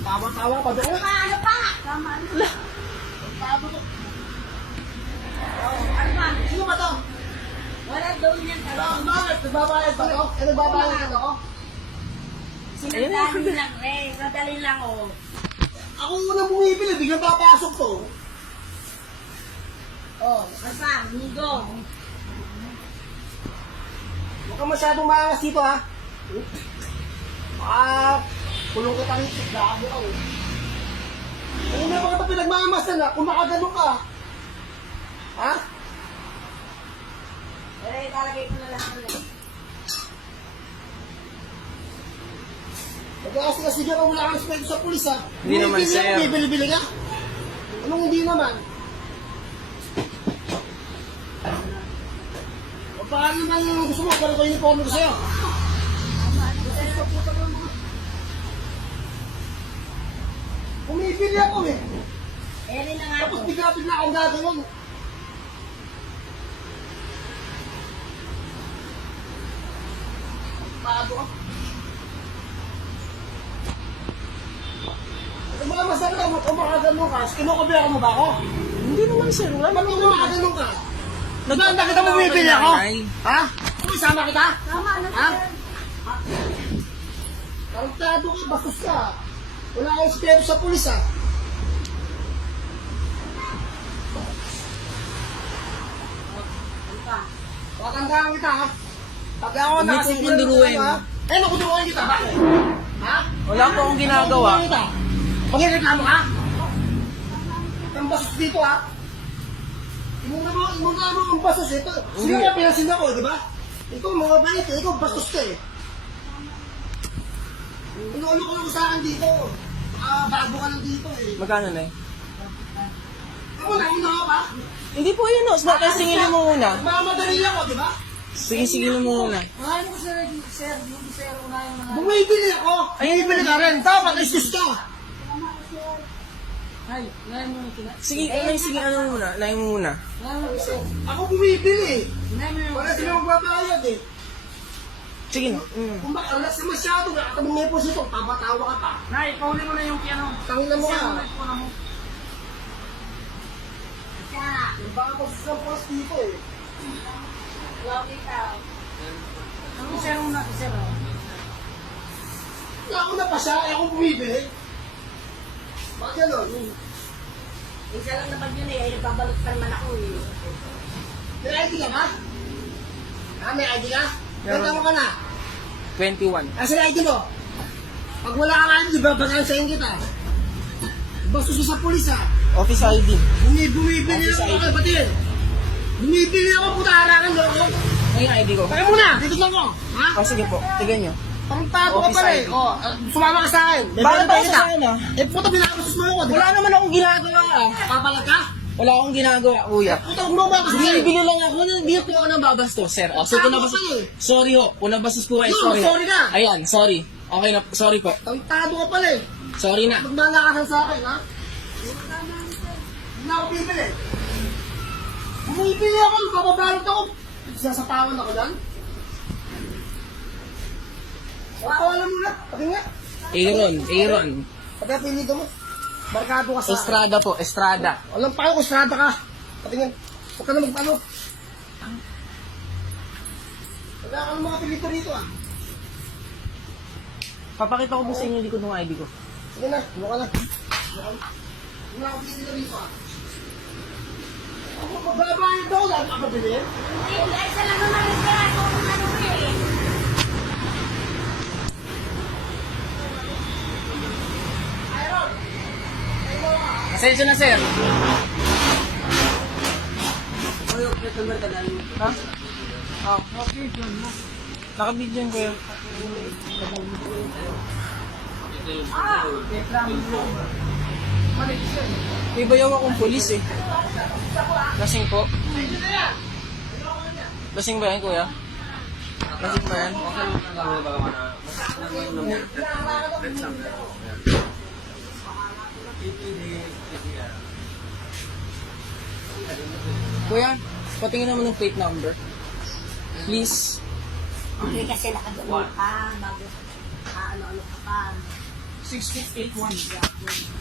Tawa-tawa pa doon. Ano pa? Tama na. Tawa ko. Ano ba? Sino ba to? Wala daw niyan talaga. Bakit? Nagbabayad ba ako? Nagbabayad ba ako? Sinadali lang, Madali lang, oh. Ako unang bumibili, biglang papasok to. Oh, ano pa? Migo. Huwag ka masyadong maangas dito, ha? Kulong kita rito. Dami ako. Ano na ba ito pinagmamasan na? Kung makagano ka. Ha? Pero italagay ko na lang ulit. Kasi ka wala kang respeto sa pulis, ha? Hindi naman, sir. Bibili-bili ka? Anong hindi naman? O paano naman yung gusto mo? Parang ko yung uniform ko sa'yo. Bumibili ako, eh. Eh, rin na nga Tapos ako. bigla-bigla akong gagawin. Bago ka. Kung mga masarap ka, kung makagano ka, kinukabila mo ba ako? Hindi naman, sir. Wala Ba't naman. kung makagano ka? Naganda kita bumibili ako? Ha? Kung isama kita? Tama na, Ha? sir. Karantado ka, bastos ka. Wala kang respeto sa pulis, ha? Ano pa? Pakandaan kita, ha? Pag ako Hindi ko nakasigil kunduruin. ha? Eh, nakuduruin kita, bakit? Ha? Wala po akong ginagawa. Pagreklamo ka? Ang basos dito, ha? Imuna mo ang basos ito. Sino nga pinansin ako, di ba? Ikaw, mga bait, ikaw bastos ka, eh. Ano ko sa akin dito? Bago ka lang dito, eh. Magkano na eh? Ako, nauna ka pa? Hindi po yun, no. Kasi singilin mo muna. Mamadali ako, di ba? Sige, singilin mo muna. Mahal mo, sir, yung sir, unahin mga... Bumibili ako. Bumibili ka rin. Dapat, excuse ka. Ay, unahin mo yung kina... Sige, sige, ano muna. Lain mo muna. Unahin mo yung sir. Ako bumibili. Unahin mo yung... Wala sila magbabayad, eh. Sige na. Kung baka alas na masyado, nakatabang may posito, papatawa ka pa. Nay, pauli mo na yung piano. Tangin mo ka. Siya. Yung baka posis ng post dito, eh. Love ikaw. Ano sir muna, sir, oh. Nauna pa siya, eh, ako bumibili. Bakit gano'n? Isa lang naman yun, eh. Nagbabalot pa naman ako, eh. May ID ka ba? May ID ka? Meron. Ganda mo ka na. 21. Kasi yung ID mo. Pag wala kang ID, babagansahin kita. Bastos ka sa pulis, ha? Office ID. Bumibili Office ako, ID. kapatid. Bumibili ako, puta harangan mo ako. Ay, yung ID ko. Pakay muna, dito lang ko. Ha? Sige po, tignan nyo. Pangtato ka Office pala, ID. eh. Oh, sumama ka sa akin. Bakit Bebenta ako kita. sa akin, ah? Eh, puta, binakastos mo ako, di ba? Wala naman akong ginagawa, ah. Papalag ka? Wala akong ginagawa, kuya. Puta, huwag mo ba kasi? Bibili lang ako, hindi po ako nang babastos, sir. O, so, kung nabastos, sorry ho, kung nabastos po kayo, No, sorry ho. sorry ka. Ayan, sorry. Okay na, sorry po. Tangtado ka pala, eh. Sorry na. Magmalakasan sa akin, ha? Hindi na ako bibili. Bumibili ako, bababalot ako. Sasapawan ako dyan. Papawalan mo na. Pati nga. Aaron. Pati ang pili mo. Barkado ka sa akin. Estrada po, Estrada. Walang pa kung strata ka. Pati nga. Huwag ka na magpano. Wala ka ng mga pilito rito, ah. Papakita ko po sa inyo yung likod ng ID ko. Sige na, ano ka na. Hindi na ako pilito rito, ah. Ako, magbabayad daw. Lalo ka mabili. Hindi, isa lang naman yung sir. Kung ano, eh. Pasensya na, sir. Ha? Ah, okay. Nakabidyan ko yun. May bayaw akong pulis eh. Lasing po. Lasing ba yan, kuya? Lasing ba yan? Kuya, patingin naman ng plate number. Please. Hindi kasi nakadoon ka. Bago, ano-ano ka pa. 6 feet 8'1".